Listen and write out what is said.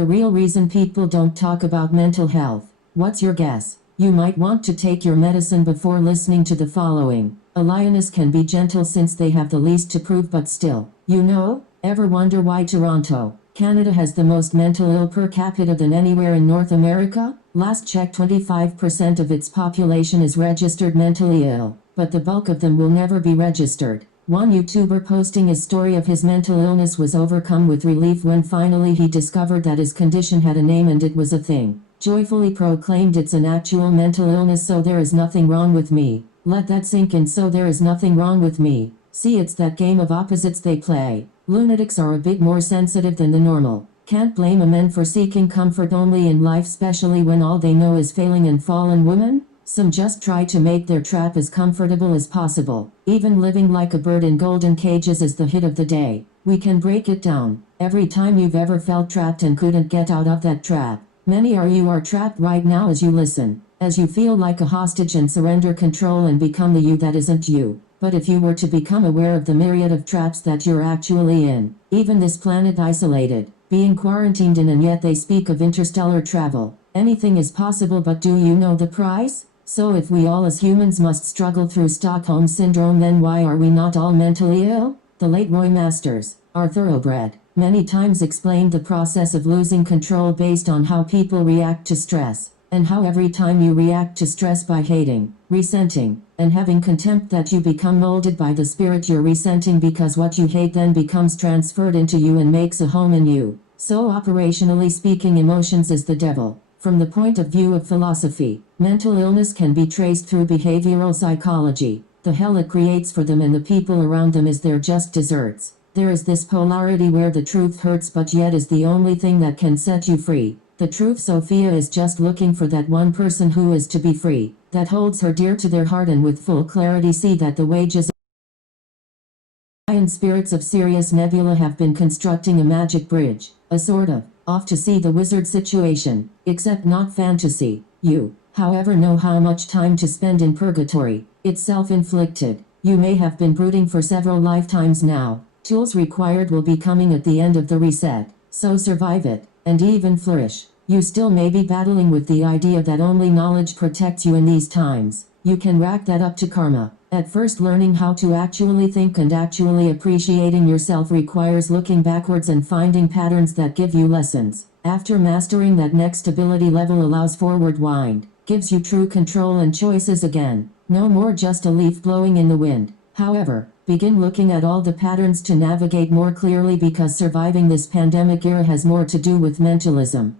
The real reason people don't talk about mental health. What's your guess? You might want to take your medicine before listening to the following. A lioness can be gentle since they have the least to prove, but still. Ever wonder why Toronto, Canada has the most mental ill per capita than anywhere in North America? Last check, 25% of its population is registered mentally ill, but the bulk of them will never be registered. One YouTuber posting his story of his mental illness was overcome with relief when finally he discovered that his condition had a name and it was a thing. Joyfully proclaimed, "It's an actual mental illness, so there is nothing wrong with me." Let that sink in. So there is nothing wrong with me. See, it's that game of opposites they play. Lunatics are a bit more sensitive than the normal. Can't blame a men for seeking comfort only in life, especially when all they know is failing and fallen women. Some just try to make their trap as comfortable as possible. Even living like a bird in golden cages is the hit of the day. We can break it down. Every time you've ever felt trapped and couldn't get out of that trap. Many you are trapped right now as you listen. As you feel like a hostage and surrender control and become the you that isn't you. But if you were to become aware of the myriad of traps that you're actually in, even this planet isolated, being quarantined in, and yet they speak of interstellar travel. Anything is possible, but do you know the price? So if we all as humans must struggle through Stockholm Syndrome, then why are we not all mentally ill? The late Roy Masters, our thoroughbred, many times explained the process of losing control based on how people react to stress, and how every time you react to stress by hating, resenting, and having contempt, that you become molded by the spirit you're resenting, because what you hate then becomes transferred into you and makes a home in you. So operationally speaking, emotions is the devil. From the point of view of philosophy, mental illness can be traced through behavioral psychology. The hell it creates for them and the people around them is they're just desserts. There is this polarity where the truth hurts but yet is the only thing that can set you free. The truth, Sophia, is just looking for that one person who is to be free, that holds her dear to their heart and with full clarity see that the wages and spirits of Sirius Nebula have been constructing a magic bridge, a sort of off to see the wizard situation, except not fantasy. You, however, know how much time to spend in purgatory. It's self-inflicted. You may have been brooding for several lifetimes now. Tools required will be coming at the end of the reset, so survive it, and even flourish. You still may be battling with the idea that only knowledge protects you in these times. You can rack that up to karma. At first, learning how to actually think and actually appreciating yourself requires looking backwards and finding patterns that give you lessons. After mastering that next ability level allows forward wind, gives you true control and choices again. No more just a leaf blowing in the wind. However, begin looking at all the patterns to navigate more clearly, because surviving this pandemic era has more to do with mentalism